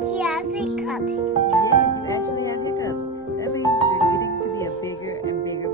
She has hiccups. Yes, you actually have hiccups. That means you're getting to be a bigger and bigger